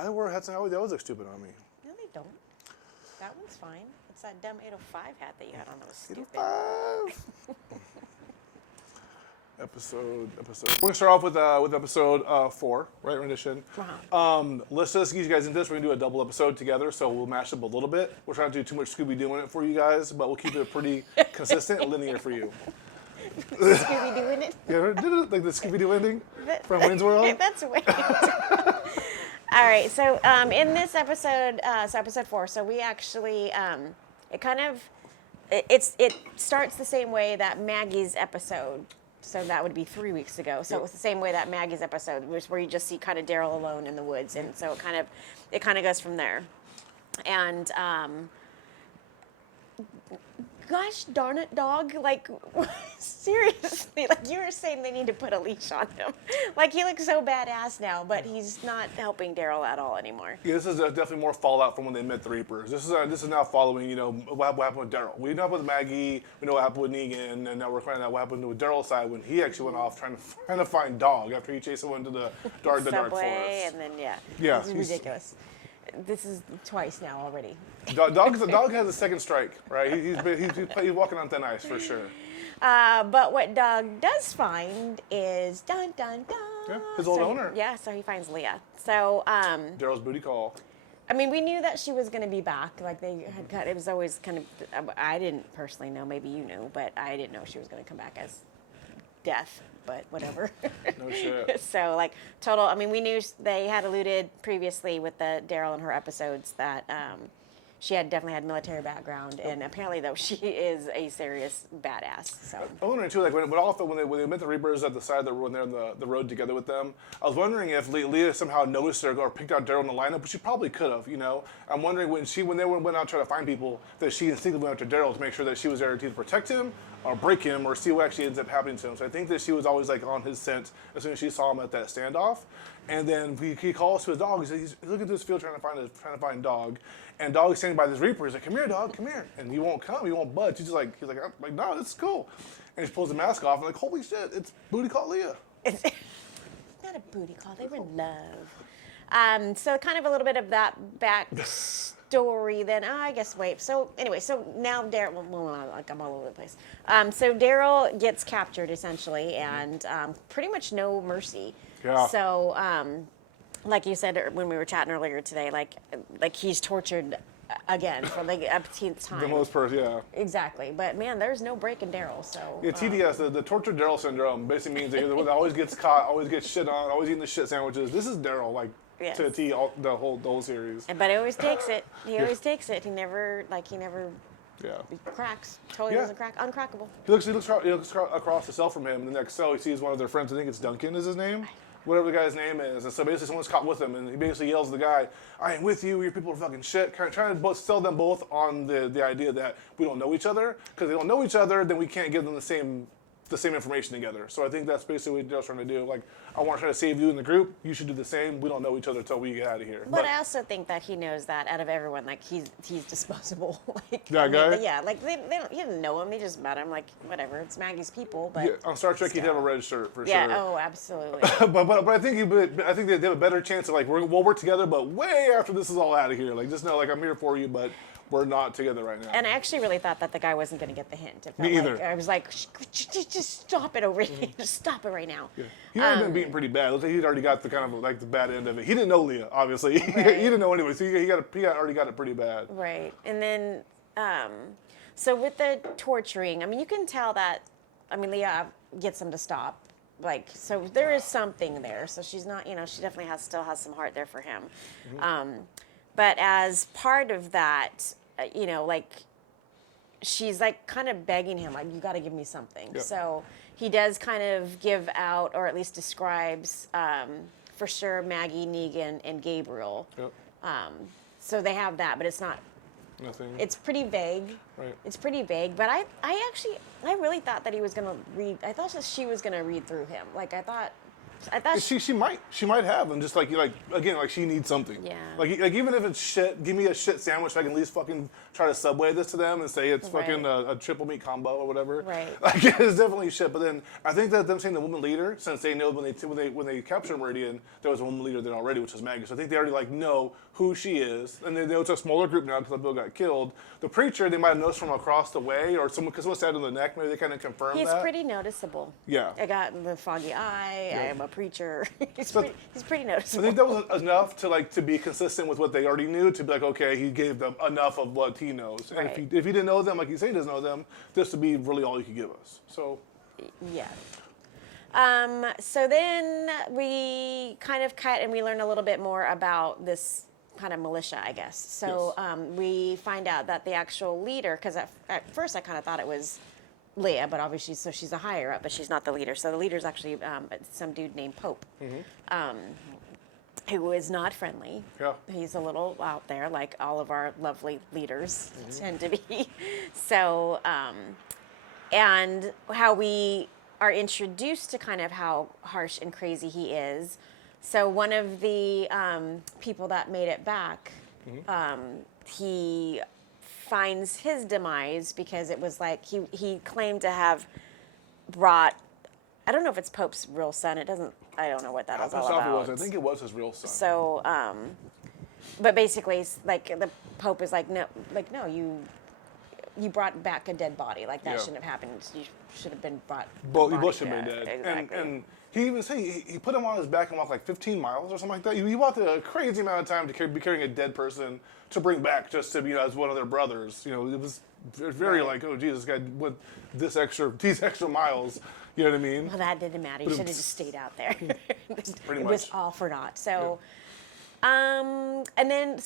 I wore hats and they always look stupid on me. No, they don't. That one's fine. It's that dumb 805 hat that you had on that was stupid. 805. episode. We're gonna start off with episode 4, right? Rendition. Let's just get you guys into this. We're gonna do a double episode together, so we'll mash up a little bit. We're trying to do too much Scooby-Doo in it for you guys, but we'll keep it pretty consistent and linear for you. Scooby-Doo in it? Yeah, did it like the Scooby-Doo ending from Wayne's World? That's weird. All right, so in this episode, so episode 4, so we actually, it starts the same way that Maggie's episode. So that would be 3 weeks ago. So it was the same way that Maggie's episode was, where you just see kind of Daryl alone in the woods, and so it kind of goes from there. And gosh darn it, dog! Like seriously, like you were saying, they need to put a leash on him. Like he looks so badass now, but he's not helping Daryl at all anymore. Yeah, this is definitely more fallout from when they met the Reapers. This is now following, what happened with Daryl. We know what happened with Maggie, we know what happened with Negan, and now we're finding out what happened with Daryl's side when he actually went off trying to find Dog after he chased him into the dark forest. And then yeah, this is ridiculous. This is twice now already. Dog has a second strike, right? He's walking on thin ice for sure. But what Dog does find is dun dun dun. Yeah, his old owner. Yeah, so he finds Leah. So Daryl's booty call. I mean, we knew that she was going to be back. Like they had cut. It was always kind of. I didn't personally know. Maybe you knew, but I didn't know she was going to come back as Death. But whatever. No shit. So like total. I mean, we knew they had alluded previously with the Daryl and her episodes that she definitely had military background, and apparently though she is a serious badass. So I'm wondering too, like when they met the Reapers at the side of the road, when they're on the road together with them, I was wondering if Leah somehow noticed her or picked out Daryl in the lineup, but she probably could have. I'm wondering when they went out trying to find people, that she instinctively went after Daryl to make sure that she was there to either protect him or break him or see what actually ends up happening to him. So I think that she was always like on his scent as soon as she saw him at that standoff. And then he calls to his dog. He's looking through this field trying to find Dog. And Dog is standing by this Reaper. He's like, "Come here, Dog, come here." And he won't come. He won't budge. He's like, "No, this is cool." And he pulls the mask off. And like, holy shit, it's Booty Call Leah. It's not a booty call. They were in love. So kind of a little bit of that backstory. Then I guess wait. So anyway, so now Daryl. Like I'm all over the place. So Daryl gets captured essentially, and pretty much no mercy. Yeah. So like you said when we were chatting earlier today, like he's tortured again for like the umpteenth time. The most part, yeah. Exactly. But man, there's no break in Daryl. So yeah, TDS, the tortured Daryl syndrome, basically means that he always gets caught, always gets shit on, always eating the shit sandwiches. This is Daryl, like yes. to a T, the whole series. But he always takes it. He always takes it. He never Yeah. cracks. Totally doesn't crack. Uncrackable. He looks across the cell from him, and the next cell he sees one of their friends. I think it's Duncan is his name. Whatever the guy's name is. And so basically someone's caught with him, and he basically yells at the guy, "I ain't with you, your people are fucking shit." Kind of trying to sell them both on the idea that we don't know each other. Because they don't know each other, then we can't give them the same information together. So I think that's basically what Daryl's trying to do. Like, I want to try to save you in the group. You should do the same. We don't know each other until we get out of here. But I also think that he knows that out of everyone, like he's disposable. Like that guy. Yeah, like he didn't know him. They just met him. Like whatever. It's Maggie's people. But yeah, on Star Trek, he'd have a red shirt for sure. Yeah. Oh, absolutely. but I think they have a better chance of like we'll work together, but way after this is all out of here. Like just know, like I'm here for you, but we're not together right now. And I actually really thought that the guy wasn't going to get the hint. Me either. I was like, just stop it over here. Just stop it right now. Yeah. He already been beaten pretty bad. Looks like he'd already got the kind of like the bad end of it. He didn't know Leah, obviously. Right. He didn't know anyway, so he already got it pretty bad. Right. And then, so with the torturing, I mean, you can tell that, I mean, Leah gets him to stop. Like, so there is something there. So she's not, she definitely still has some heart there for him. Mm-hmm. But as part of that, like she's like kind of begging him, like, you got to give me something. Yep. So he does kind of give out, or at least describes, for sure, Maggie, Negan, and Gabriel. Yep. So they have that, but it's not. Nothing. It's pretty vague. Right. It's pretty vague, but I really thought that he was going to read. I thought that she was going to read through him. Like I thought I thought She might have, and just like again, like she needs something. Yeah. Like even if it's shit, give me a shit sandwich. So I can at least fucking try to Subway this to them and say it's fucking a triple meat combo or whatever. Right. Like it's definitely shit. But then I think that them saying the woman leader, since they know when they captured Meridian, there was a woman leader there already, which was Maggie. So I think they already like know who she is, and they know it's a smaller group now because Bill got killed. The preacher they might have noticed from across the way, or someone because someone stabbed him in the neck. Maybe they kind of confirmed he's that. pretty noticeable. Yeah. I got the foggy eye. I am a preacher. he's pretty I noticeable. think that was enough to be consistent with what they already knew, to be like, okay, he gave them enough of what he knows. And Right. if he didn't know them, like you say he doesn't know them, this would be really all he could give us. So Yeah. So then we kind of cut and we learn a little bit more about this kind of militia, I guess. So Yes. we find out that the actual leader, because at first I kind of thought it was Leah, but obviously, so she's a higher up, but she's not the leader. So the leader's actually some dude named Pope, who is not friendly. Yeah. He's a little out there, like all of our lovely leaders tend to be. So, and how we are introduced to kind of how harsh and crazy he is. So one of the people that made it back, he finds his demise because it was like he claimed to have brought, I don't know if it's Pope's real son. I don't know what that is all about. I think it was his real son. So, but basically, it's like the Pope is like, no, you brought back a dead body. Like that Yeah. shouldn't have happened. You should have been brought. Both body should have been back. dead. Exactly. And he even said he put him on his back and walked like 15 miles or something like that. He walked a crazy amount of time to be carrying a dead person to bring back just to as one of their brothers. It was very like, oh Jesus, this guy with these extra miles. You know what I mean? Well, that didn't matter. You should have just stayed out there. Pretty It was much. all for naught. So, and then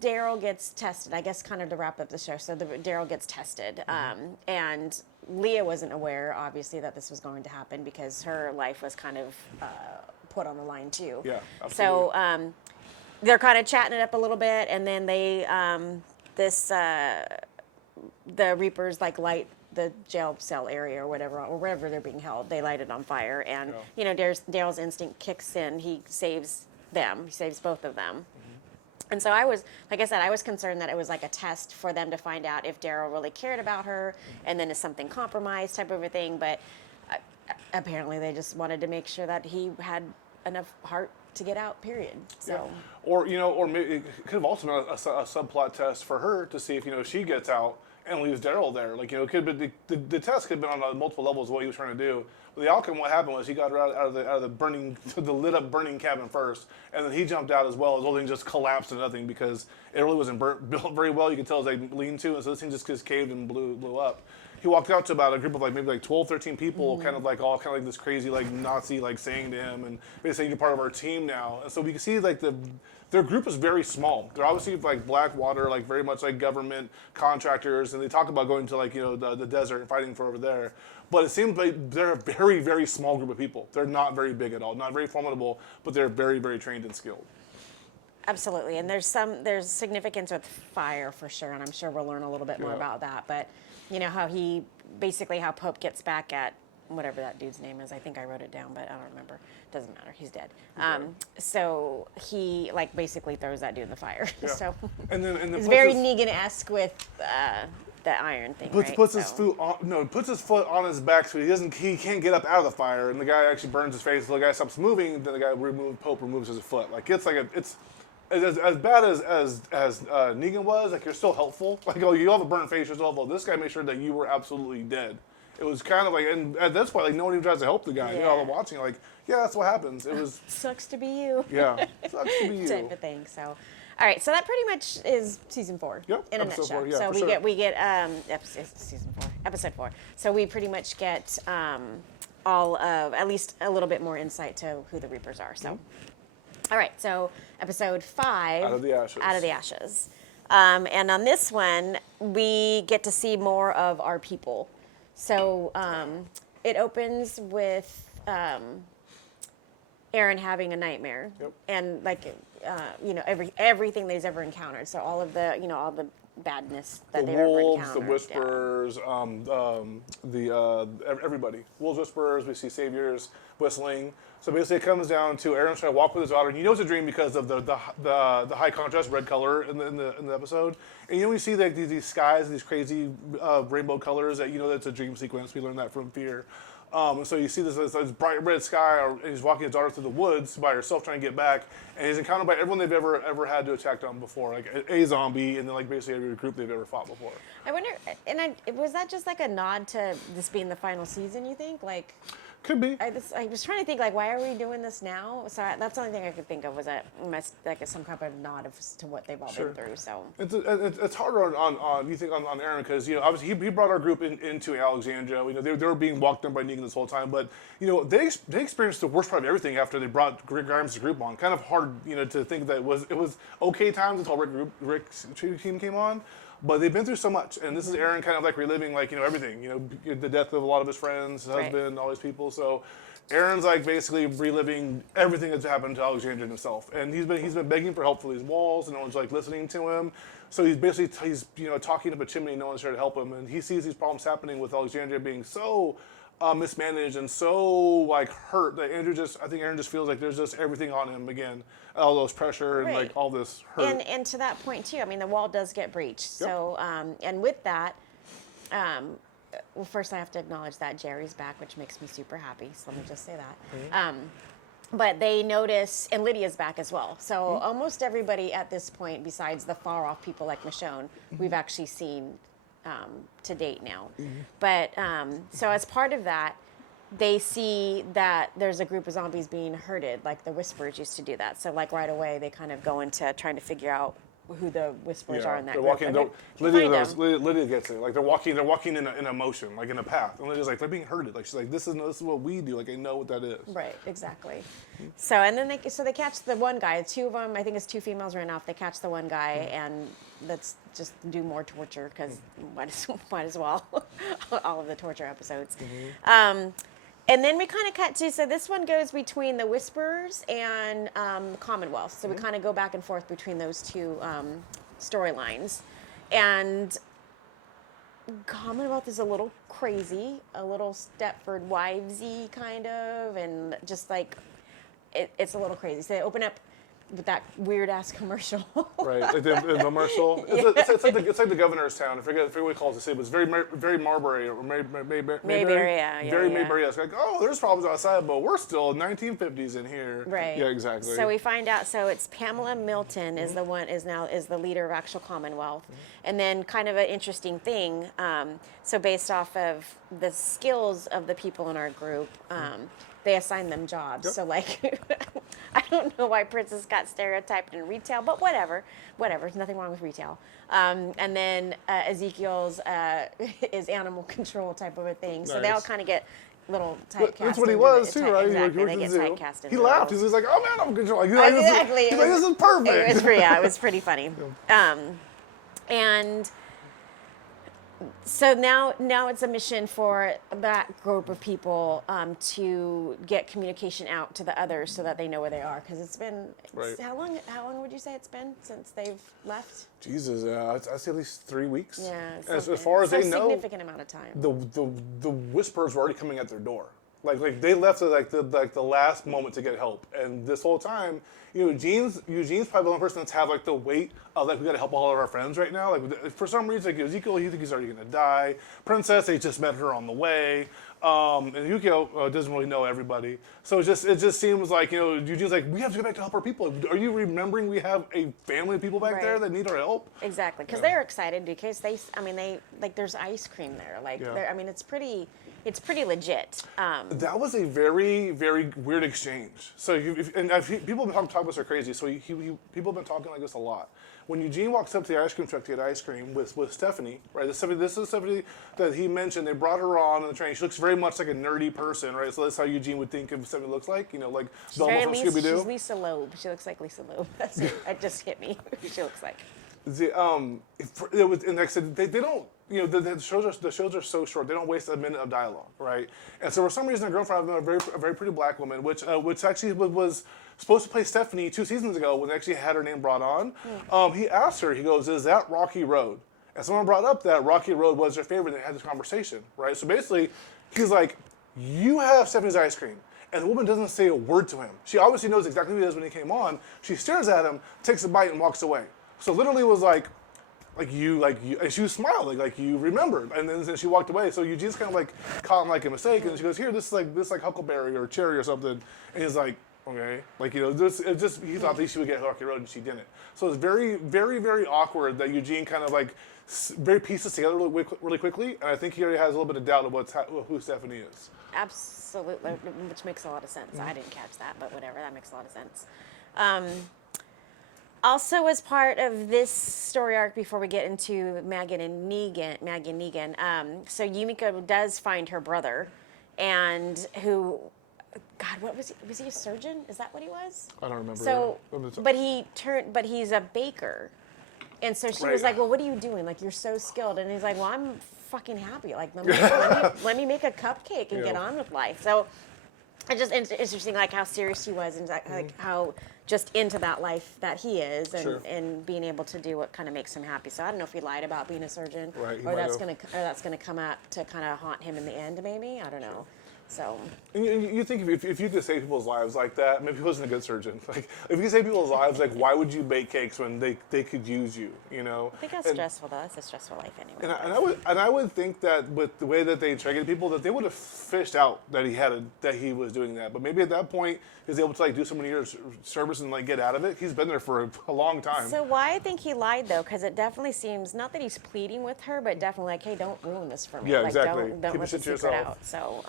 Daryl gets tested. I guess kind of to wrap up the show. So Daryl gets tested, and Leah wasn't aware, obviously, that this was going to happen because her life was kind of put on the line too. Yeah, absolutely. So they're kind of chatting it up a little bit, and then they the Reapers like light the jail cell area or wherever they're being held. They light it on fire, and Daryl's instinct kicks in. He saves them. He saves both of them. And so I was concerned that it was like a test for them to find out if Daryl really cared about her, and then is something compromised type of a thing. But apparently they just wanted to make sure that he had enough heart to get out. Period. So. Or maybe it could have also been a subplot test for her to see if she gets out and leaves Daryl there. Like it could have been the test could have been on multiple levels of what he was trying to do. But the outcome, what happened was he got her out of the burning, the lit up burning cabin first, and then he jumped out as well. His whole thing just collapsed to nothing because it really wasn't built very well. You could tell as they leaned to, and so this thing just caved and blew up. He walked out to about a group of maybe 12, 13 people, kind of like this crazy Nazi saying to him, and basically saying you're part of our team now. And so we can see their group is very small. They're obviously Blackwater, very much government contractors, and they talk about going to the desert and fighting for over there. But it seems like they're a very, very small group of people. They're not very big at all, not very formidable, but they're very, very trained and skilled. Absolutely, and there's significance with fire for sure, and I'm sure we'll learn a little bit more about that. But how Pope gets back at whatever that dude's name is. I think I wrote it down, but I don't remember. Doesn't matter. He's dead. So he basically throws that dude in the fire. Yeah. So and then it's very Negan-esque with the iron thing. Puts his foot on his back so he can't get up out of the fire, and the guy actually burns his face. The guy stops moving, then the guy Pope removes his foot. It's as bad as Negan was. You're still helpful. You have a burnt face, you're still helpful. This guy made sure that you were absolutely dead. It was kind of and at this point, no one even tries to help the guy. Yeah. I'm watching, yeah, that's what happens. It was sucks to be you. Yeah, sucks to be you. Type of thing. So, all right. So that pretty much is season 4. Yep, in a episode nutshell. 4, yeah, so for we get episode 4. So we pretty much get all of at least a little bit more insight to who the Reapers are. So, all right. So episode 5. Out of the Ashes. Out of the Ashes. And on this one, we get to see more of our people. So it opens with Aaron having a nightmare, Yep. and everything that he's ever encountered. So all of the badness that The they've ever wolves, encountered. the whispers, everybody. Wolves, whispers. We see saviors whistling. So basically, it comes down to Aaron's trying to walk with his daughter, and you know it's a dream because of the high contrast red color in the episode. And you know we see like these skies, these crazy rainbow colors that you know that's a dream sequence. We learned that from Fear. So you see this bright red sky, and he's walking his daughter through the woods by herself trying to get back, and he's encountered by everyone they've ever had to attack them before, like a zombie, and then like basically every group they've ever fought before. I wonder, was that just like a nod to this being the final season, you think? Like, Could be. I was trying to think, like, why are we doing this now? So that's the only thing I could think of was that like some kind of nod to what they've all been through. So It's harder on you think on Aaron because you know obviously he brought our group into Alexandria. You know they were being walked on by Negan this whole time, but you know they experienced the worst part of everything after they brought Grimes' group on. Kind of hard you know to think that it was okay times until Rick's team came on. But they've been through so much, and this is Aaron kind of like reliving like you know everything, you know the death of a lot of his friends, his husband, all these people. So Aaron's like basically reliving everything that's happened to Alexandria himself, and he's been begging for help for these walls, and no one's like listening to him. So he's basically you know talking up a chimney, no one's here to help him, and he sees these problems happening with Alexandria being so mismanaged and so like hurt that I think Aaron just feels like there's just everything on him again, all those pressure and like all this hurt. And to that point too, I mean the wall does get breached. So and with that, well first I have to acknowledge that Jerry's back, which makes me super happy. So let me just say that. But they notice, and Lydia's back as well. So almost everybody at this point, besides the far off people like Michonne, we've actually seen to date now. But so as part of that, they see that there's a group of zombies being herded, like the Whisperers used to do that. So like right away, they kind of go into trying to figure out who the Whisperers are in that they're group. walking. Lydia gets it. Like they're walking in a motion, like in a path. And Lydia's like they're being herded. Like she's like this is what we do. Like I know what that is. Right, exactly. So and then they catch the one guy. Two of them, I think it's two females ran off. They catch the one guy and let's just do more torture because might as well all of the torture episodes. And then we kind of cut to, so this one goes between the Whisperers and Commonwealth. So we kind of go back and forth between those two storylines. And Commonwealth is a little crazy, a little Stepford Wives-y kind of, and just like, it's a little crazy. So they open up with that weird ass commercial. Right, like the commercial. It's like the governor's town. I forget what he calls the city, but it's very Marbury or Mayberry. Very Mayberry. It's like, oh, there's problems outside, but we're still 1950s in here. Right. Yeah, exactly. So we find out. So it's Pamela Milton is the leader of actual Commonwealth, and then kind of an interesting thing. So based off of the skills of the people in our group. They assign them jobs. So like, I don't know why Princess got stereotyped in retail, but whatever, there's nothing wrong with retail. And then Ezekiel's is animal control type of a thing. So they all kind of get little typecast. That's what he was too, right? Exactly, they get typecast. He laughed. He was like, "Oh man, I'm controlling." Exactly. He's like, "This is perfect." It was pretty funny. And so now it's a mission for that group of people to get communication out to the others so that they know where they are. Because it's been how long would you say it's been since they've left? Jesus, I'd say at least 3 weeks. Yeah, as far as they know, significant amount of time. The Whisperers were already coming at their door. Like they left at the last moment to get help, and this whole time, you know, Eugene's probably the only person that's had like the weight of like we got to help all of our friends right now. Like for some reason, like Ezekiel, he thinks he's already gonna die. Princess, they just met her on the way, and Yukio doesn't really know everybody. So it just seems like you know Eugene's like we have to go back to help our people. Are you remembering we have a family of people back there that need our help? Exactly, because they're excited because they there's ice cream there. It's pretty legit. That was a very, very weird exchange. So people have been talking about this are crazy. So people have been talking like this a lot. When Eugene walks up to the ice cream truck to get ice cream with Stephanie, right? This is Stephanie that he mentioned. They brought her on the train. She looks very much like a nerdy person, right? So that's how Eugene would think of Stephanie looks like. You know, like Velma from Scooby-Doo. She's Lisa Loeb. She looks like Lisa Loeb. It just hit me. She looks like. it was, and like I said, they don't, the shows are so short. They don't waste a minute of dialogue, right? And so for some reason, a girlfriend of a very pretty black woman, which actually was supposed to play Stephanie 2 seasons ago when they actually had her name brought on. He asked her, he goes, "Is that Rocky Road?" And someone brought up that Rocky Road was their favorite, and they had this conversation, right? So basically, he's like, "You have Stephanie's ice cream." And the woman doesn't say a word to him. She obviously knows exactly who he is when he came on. She stares at him, takes a bite, and walks away. So literally was like you, and she was smiling, like you remembered. And then she walked away. So Eugene's kind of like caught him like a mistake, and she goes, "Here, this is like huckleberry or cherry or something." And he's like, "Okay," he thought that she would get Rocky Road, and she didn't. So it's very, very, very awkward that Eugene kind of like very pieces together really quickly, and I think he already has a little bit of doubt of who Stephanie is. Absolutely, which makes a lot of sense. I didn't catch that, but whatever, that makes a lot of sense. Also, as part of this story arc, before we get into Maggie and Negan, so Yumiko does find her brother, and who, God, what was he? Was he a surgeon? Is that what he was? I don't remember. So, but he's a baker, and so she was like, "Well, what are you doing? Like, you're so skilled," and he's like, "Well, I'm fucking happy. Like, let me make a cupcake and get on with life." So it's just interesting, like how serious she was, and like how just into that life that he is, and being able to do what kind of makes him happy. So I don't know if he lied about being a surgeon, or that's gonna come out to kind of haunt him in the end. Maybe, I don't know. So and you think if you could save people's lives like that, maybe he wasn't a good surgeon. Like if you could save people's lives, like why would you bake cakes when they could use you? I think that's stressful though. That's a stressful life anyway. And I would think that with the way that they interrogated people, that they would have fished out that he was doing that. But maybe at that point he was able to like do so many years service and like get out of it. He's been there for a long time. So why I think he lied though, because it definitely seems not that he's pleading with her, but definitely like, hey, don't ruin this for me. Yeah, like, exactly. Don't Keep let it the to secret yourself. out. So,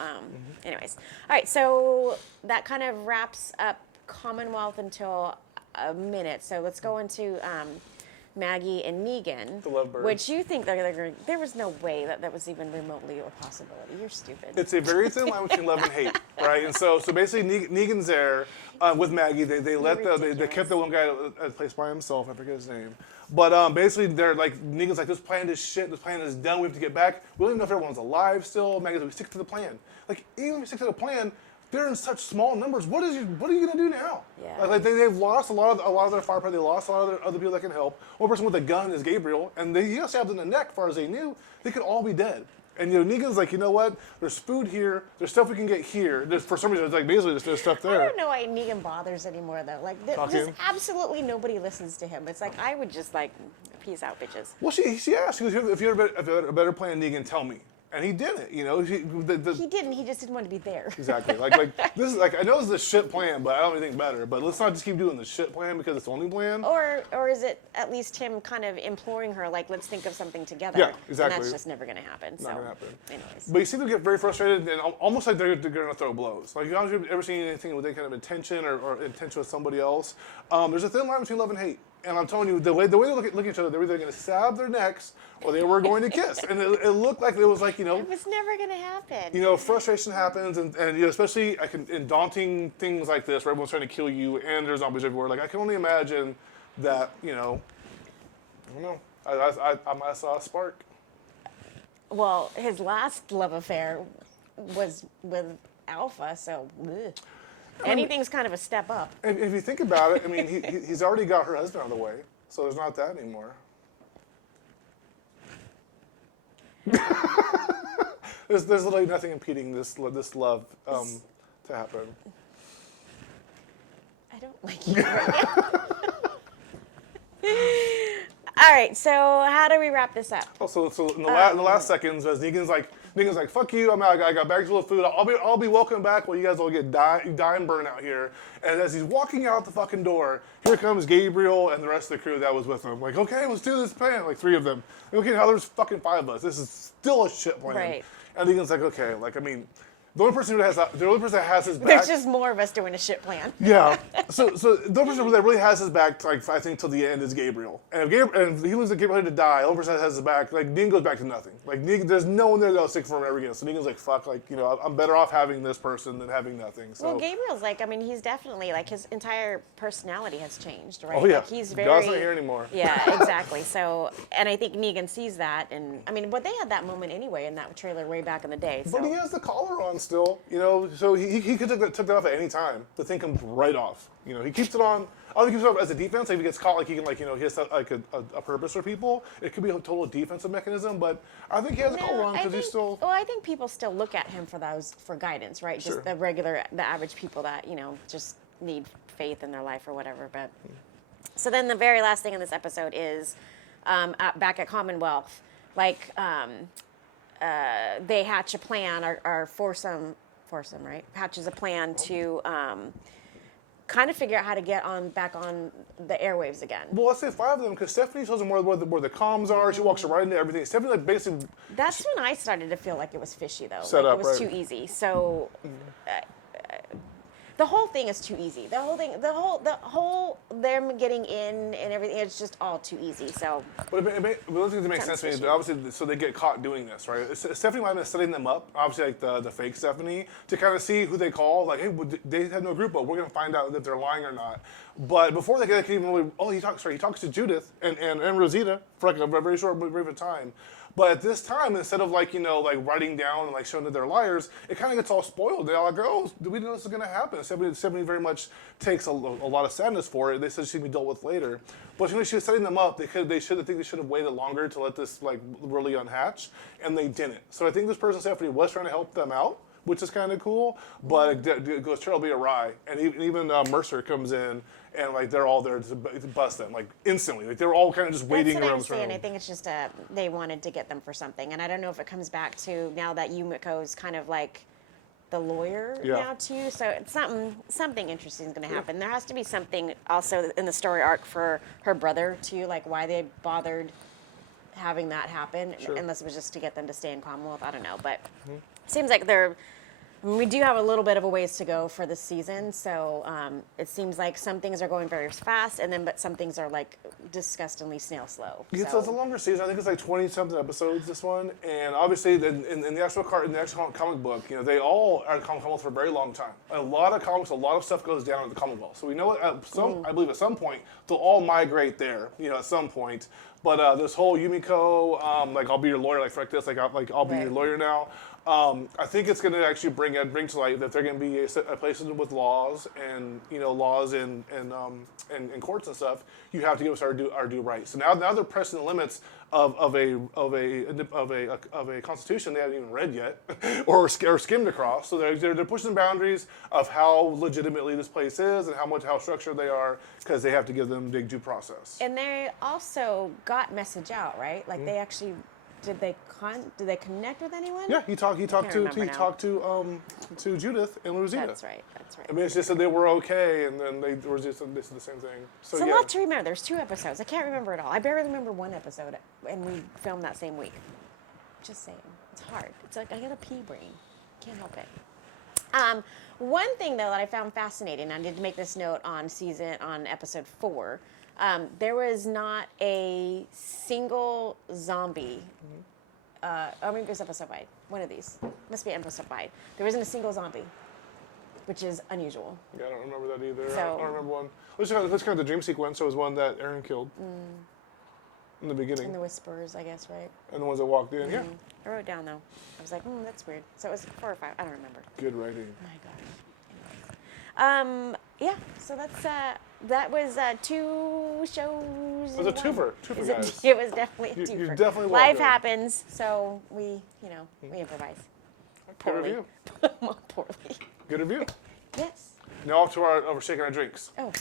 anyways, all right. So that kind of wraps up Commonwealth until a minute. So let's go into Maggie and Negan, The Lovebirds. which you think they're going. There was no way that was even remotely a possibility. You're stupid. It's a very thin line between love and hate, right? And so basically Negan's there with Maggie. They kept the one guy at a place by himself. I forget his name. But basically they're like, Negan's like, this plan is shit. This plan is done. We have to get back. We don't even know if everyone's alive still. Maggie's like, we stick to the plan. Like even if we stick to the plan, they're in such small numbers. What are you gonna do now? Yeah. Like they've lost a lot of their firepower. They lost a lot of their other people that can help. One person with a gun is Gabriel, and he got stabbed in the neck. As far as they knew, they could all be dead. And Negan's like, you know what? There's food here. There's stuff we can get here. For some reason, it's like basically there's stuff there. I don't know why Negan bothers anymore though. Like just absolutely nobody listens to him. It's like I would just like, peace out, bitches. Well, she asked, she goes, if you had a better plan, Negan, tell me. And he didn't, He didn't. He just didn't want to be there. Exactly. Like this is like, I know it's a shit plan, but I don't really think better. But let's not just keep doing the shit plan because it's the only plan. Or is it at least him kind of imploring her, like, let's think of something together? Yeah, exactly. And that's just never going to happen. Not gonna happen. Anyways. But you see them get very frustrated and almost like they're going to throw blows. Like, you haven't ever seen anything with any kind of intention or intention with somebody else. There's a thin line between love and hate. And I'm telling you, the way they look at each other, they were either going to stab their necks or they were going to kiss. And it looked like it was like, It was never going to happen. Frustration happens, and especially in daunting things like this, where everyone's trying to kill you and there's zombies everywhere. Like, I can only imagine that, I don't know. I saw a spark. Well, his last love affair was with Alpha, so ugh. Anything's kind of a step up. If you think about it, I mean, he's already got her husband out of the way, so there's not that anymore. There's literally nothing impeding this love to happen. I don't like you right now. All right, so how do we wrap this up? Oh, so in the last seconds, as Negan's like, fuck you, I'm out. I got bags full of food. I'll be welcome back while you guys all get die and burn out here. And as he's walking out the fucking door, here comes Gabriel and the rest of the crew that was with him. Like, okay, let's do this plan. Like 3 of them. Okay, now there's fucking 5 of us. This is still a shit plan. Right. And Negan's like, okay, like, I mean, The only person that has his back. There's just more of us doing a shit plan. Yeah. So the only person that really has his back, like I think, till the end is Gabriel. And if he leaves Gabriel to die, the only person that has his back, like Negan goes back to nothing. Like Negan, there's no one there that'll stick for him ever again. So Negan's like, fuck, like I'm better off having this person than having nothing. So. Well, Gabriel's like, I mean, he's definitely like his entire personality has changed, right? Oh yeah. Like, he's very. God's not here anymore. Yeah, exactly. So, and I think Negan sees that, and I mean, but they had that moment anyway in that trailer way back in the day. So. But he has the collar on still, so he could took that off at any time. The thing comes right off. He keeps it on. I don't think he keeps it on as a defense. If he gets caught, like he can, he has like a purpose for people. It could be a total defensive mechanism, but I think he has a collar on because he's still. Well, I think people still look at him for guidance, right? Sure. Just the average people that just need faith in their life or whatever. But so then the very last thing in this episode is back at Commonwealth, like they hatch a plan, or foursome, right? Hatches a plan to kind of figure out how to get back on the airwaves again. Well, let's say 5 of them, because Stephanie tells them where the comms are. She walks right into everything. Stephanie, like, basically. That's when I started to feel like it was fishy, though. Set like up, it was right. too easy. So. The whole thing is too easy. The whole them getting in and everything, it's just all too easy. So. But those things make sense to me. Obviously, so they get caught doing this, right? Stephanie might have been setting them up, obviously, like the fake Stephanie, to kind of see who they call. Like, hey, they have no group, but we're gonna find out if they're lying or not. But before they can even really, he talks to Judith and Rosita for like a very short brief of time. But at this time, instead of writing down and showing that they're liars, it kind of gets all spoiled. They're like, oh, we know this is going to happen. Stephanie very much takes a lot of sadness for it. They said she'd be dealt with later. But when she was setting them up, I think they should have waited longer to let this really unhatch, and they didn't. So I think this person, Stephanie, was trying to help them out, which is kind of cool, but it goes terribly awry. And even Mercer comes in, and they're all there to bust them, instantly. They're all kind of just waiting around the room. I think it's just they wanted to get them for something, and I don't know if it comes back to now that Yumiko's kind of like the lawyer now too. So it's something interesting is going to happen. There has to be something also in the story arc for her brother too, like why they bothered having that happen, unless it was just to get them to stay in Commonwealth. I don't know, but it seems like we do have a little bit of a ways to go for this season, so it seems like some things are going very fast, but some things are disgustingly snail slow. Yeah, so it's a longer season. I think it's 20-something episodes, this one, and obviously in the actual comic book, they all are in Commonwealth for a very long time. A lot of comics, a lot of stuff goes down at the Commonwealth. So we know I believe at some point they'll all migrate there. At some point. But this whole Yumiko, I'll be your lawyer, I'll be your lawyer now. I think it's going to actually bring to light that they're going to be a place with laws and laws and courts and stuff. You have to give us our due rights. So now they're pressing the limits of a constitution they haven't even read yet or skimmed across. So they're pushing the boundaries of how legitimately this place is and how structured they are, because they have to give them big due process. And they also got message out, right? They actually. Did they connect with anyone? Yeah, he talked to Judith and Rosita. That's right. I mean, it's just that they were okay, and then they were just this is the same thing. So a lot to remember. There's 2 episodes. I can't remember it all. I barely remember 1 episode, and we filmed that same week. Just saying, it's hard. It's like I got a pea brain. Can't help it. One thing though that I found fascinating, I did make this note on episode 4. There was not a single zombie. Maybe it was episode 5. One of these. Must be episode 5. There wasn't a single zombie, which is unusual. Yeah, I don't remember that either. So, I don't remember one. Let's kind of the dream sequence. There was one that Aaron killed in the beginning. And the Whisperers, I guess, right? And the ones that walked in, yeah. I wrote it down, though. I was like, that's weird. So it was 4 or 5. I don't remember. Good writing. Oh, my gosh. Yeah, so that was 2 shows. It was a twofer, guys. It was definitely a twofer. You definitely Life happens, so we improvise. Good review. Poorly. Good review. Yes. Now off to our shaking our drinks. Oh.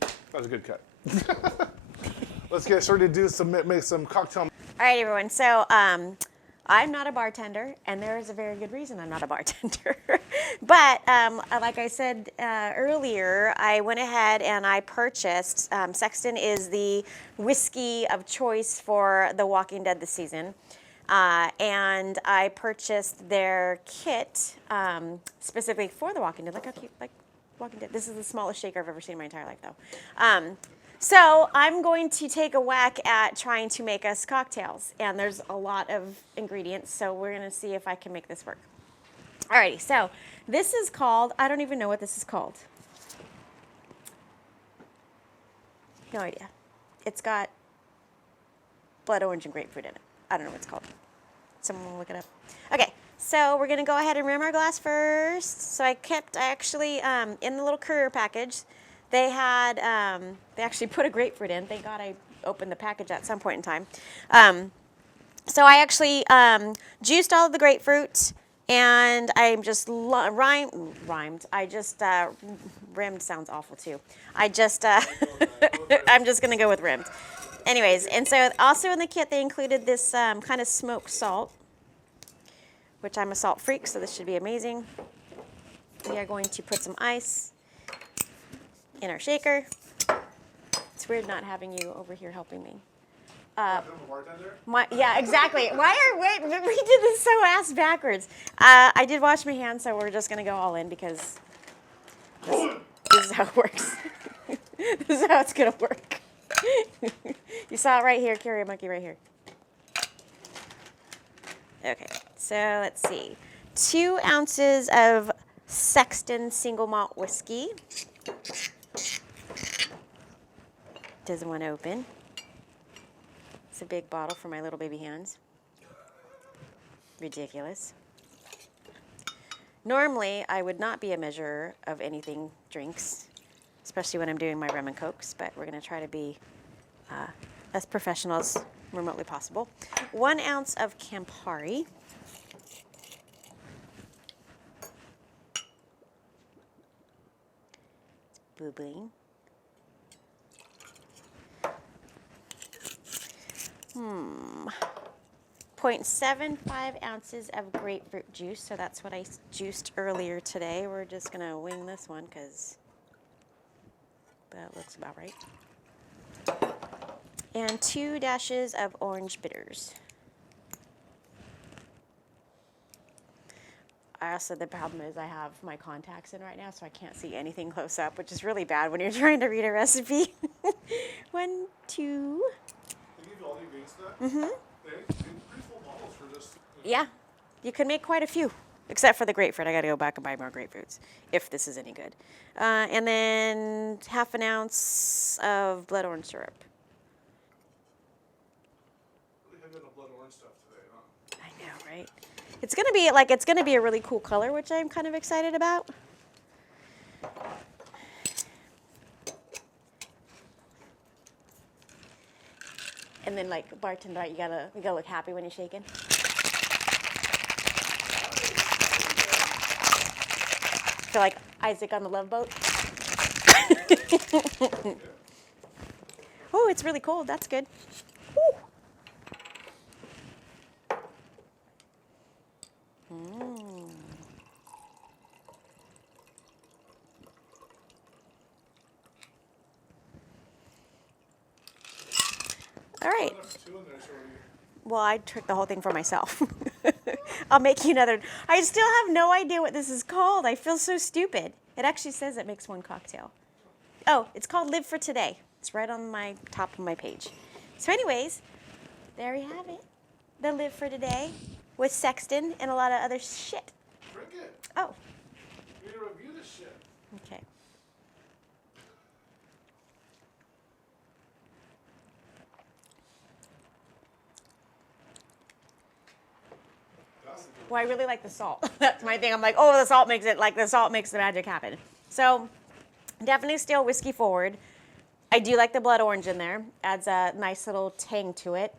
That was a good cut. Let's get started to make some cocktail. All right, everyone. So I'm not a bartender, and there is a very good reason I'm not a bartender. But like I said earlier, I went ahead and I purchased, Sexton is the whiskey of choice for The Walking Dead this season. And I purchased their kit specifically for the Walking Dead. Look how cute, like Walking Dead. This is the smallest shaker I've ever seen in my entire life, though. So I'm going to take a whack at trying to make us cocktails. And there's a lot of ingredients, so we're going to see if I can make this work. Alrighty, so this is called, I don't even know what this is called. No idea. It's got blood orange and grapefruit in it. I don't know what it's called. Someone will look it up. Okay, so we're gonna go ahead and rim our glass first. So I actually, in the little courier package, they had, they actually put a grapefruit in. Thank God I opened the package at some point in time. So I actually juiced all of the grapefruit, and I'm just rhymed. I just, rimmed sounds awful too. I just, I'm just gonna go with rimmed. Anyways, and so also in the kit they included this kind of smoked salt, which I'm a salt freak, so this should be amazing. We are going to put some ice in our shaker. It's weird not having you over here helping me. Yeah, exactly. We did this so ass backwards. I did wash my hands, so we're just gonna go all in because this is how it works. This is how it's gonna work. You saw it right here, carry a monkey right here. Okay, so let's see. 2 ounces of Sexton single malt whiskey. Doesn't want to open. It's a big bottle for my little baby hands. Ridiculous. Normally, I would not be a measurer of anything drinks, especially when I'm doing my rum and cokes, but we're going to try to be as professional as remotely possible. 1 ounce of Campari. Boobling. 0.75 ounces of grapefruit juice, so that's what I juiced earlier today. We're just going to wing this one because that looks about right. And 2 dashes of orange bitters. The problem is I have my contacts in right now, so I can't see anything close up, which is really bad when you're trying to read a recipe. 1, 2. They give you all the ingredients to that? Mm-hmm. They pretty full bottles for this. Yeah, you can make quite a few, except for the grapefruit. I got to go back and buy more grapefruits, if this is any good. And then 1/2 ounce of blood orange syrup. Really heavy on the blood orange stuff today, huh? I know, right? It's gonna be a really cool color, which I'm kind of excited about. And then, like bartender, you gotta look happy when you're shaking. Feel like Isaac on the Love Boat. Oh, it's really cold. That's good. Woo. All right. Well, I took the whole thing for myself. I'll make you another. I still have no idea what this is called. I feel so stupid. It actually says it makes 1 cocktail. Oh, it's called Live for Today. It's right on my top of my page. So anyways, there you have it. The Live for Today with Sexton and a lot of other shit. Drink it. Oh. You need to review this shit. Okay. Well, I really like the salt. That's my thing. I'm like, oh, the salt makes it, like the salt makes the magic happen. So definitely still whiskey forward. I do like the blood orange in there. Adds a nice little tang to it.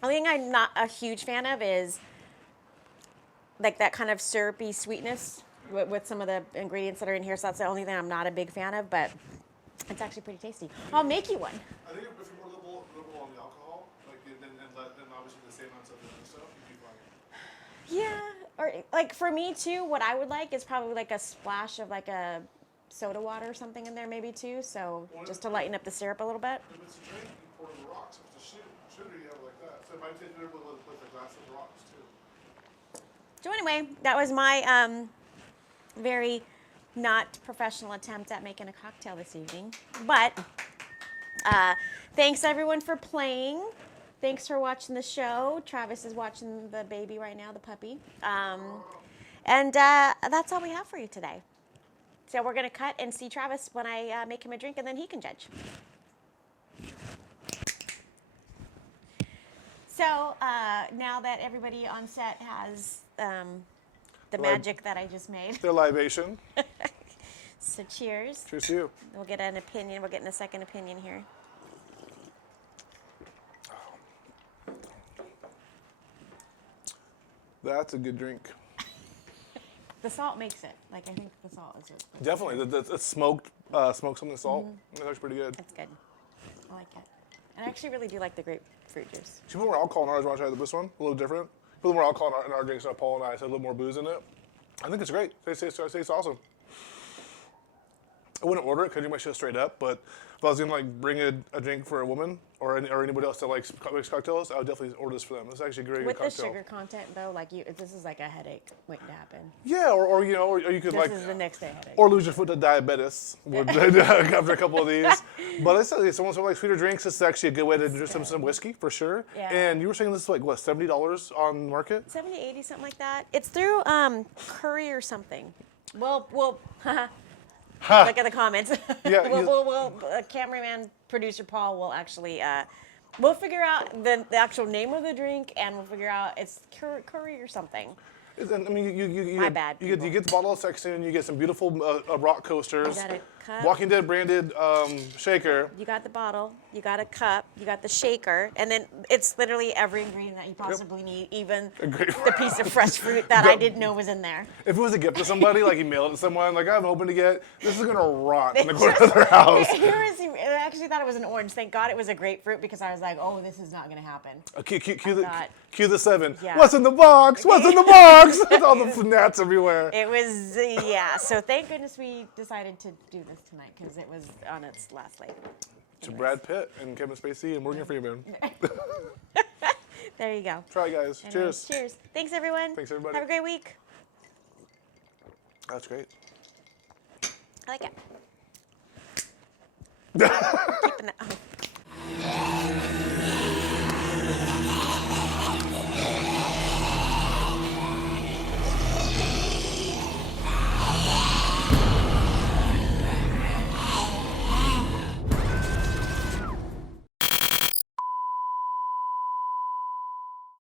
The thing I'm not a huge fan of is like that kind of syrupy sweetness with some of the ingredients that are in here. So that's the only thing I'm not a big fan of, but it's actually pretty tasty. I'll make you one. I think if you're more liberal on the alcohol, like then obviously the same amount of the other stuff, you'd be fine. Yeah, or like for me too, what I would like is probably like a splash of like a soda water or something in there maybe too, so just to lighten up the syrup a little bit. If it's a drink, you pour it in the rocks. If it's a sugar you have it like that. So it might taste better with a glass of rocks too. So anyway, that was my very not professional attempt at making a cocktail this evening. But thanks everyone for playing. Thanks for watching the show. Travis is watching the baby right now, the puppy. And that's all we have for you today. So we're going to cut and see Travis when I make him a drink, and then he can judge. So now that everybody on set has the magic that I just made. Their libation. So cheers. Cheers to you. We'll get an opinion. We're getting a second opinion here. That's a good drink. The salt makes it. Like, I think the salt is it. Definitely. It's smoked something salt. It's actually pretty good. It's good. I like it. And I actually really do like the grapefruit juice. Should we put more alcohol in ours when I try this one? A little different. Put more alcohol in our drinks. Paul and I said a little more booze in it. I think it's great. It tastes awesome. I wouldn't order it because you might show straight up, but if I was gonna bring a drink for a woman or anybody else that makes cocktails, I would definitely order this for them. It's actually a very With good cocktail. the sugar content though, this is like a headache waiting to happen. Yeah, or you could This is the next day headache. or lose your foot to diabetes after a couple of these. But I said, someone likes sweeter drinks. This is actually a good way to drink some whiskey for sure. Yeah. And you were saying this is $70 on the market? 70, 80, something like that. It's through Curry or something. Well, look at the comments. Yeah, we'll cameraman, producer Paul will actually, we'll figure out the actual name of the drink, and we'll figure out it's Curry or something. I mean, My bad, you get the bottle of Sexton, you get some beautiful rock coasters, You got a cup. Walking Dead branded shaker. You got the bottle, you got a cup, you got the shaker, and then it's literally every ingredient that you possibly need, even the piece of fresh fruit that I didn't know was in there. If it was a gift to somebody, like you mail it to someone, like I haven't opened it yet, this is gonna rot in the corner of their house. I actually thought it was an orange. Thank God it was a grapefruit, because I was like, oh, this is not going to happen. Cue the 7. Yeah. What's in the box? What's in the box? All the gnats everywhere. It was, yeah. So thank goodness we decided to do this tonight, because it was on its last leg. To Brad Pitt and Kevin Spacey and Morgan Freeman. There you go. Try, guys. Anyways, Cheers. Cheers. Thanks, everyone. Thanks, everybody. Have a great week. That's great. I like it. Keeping that.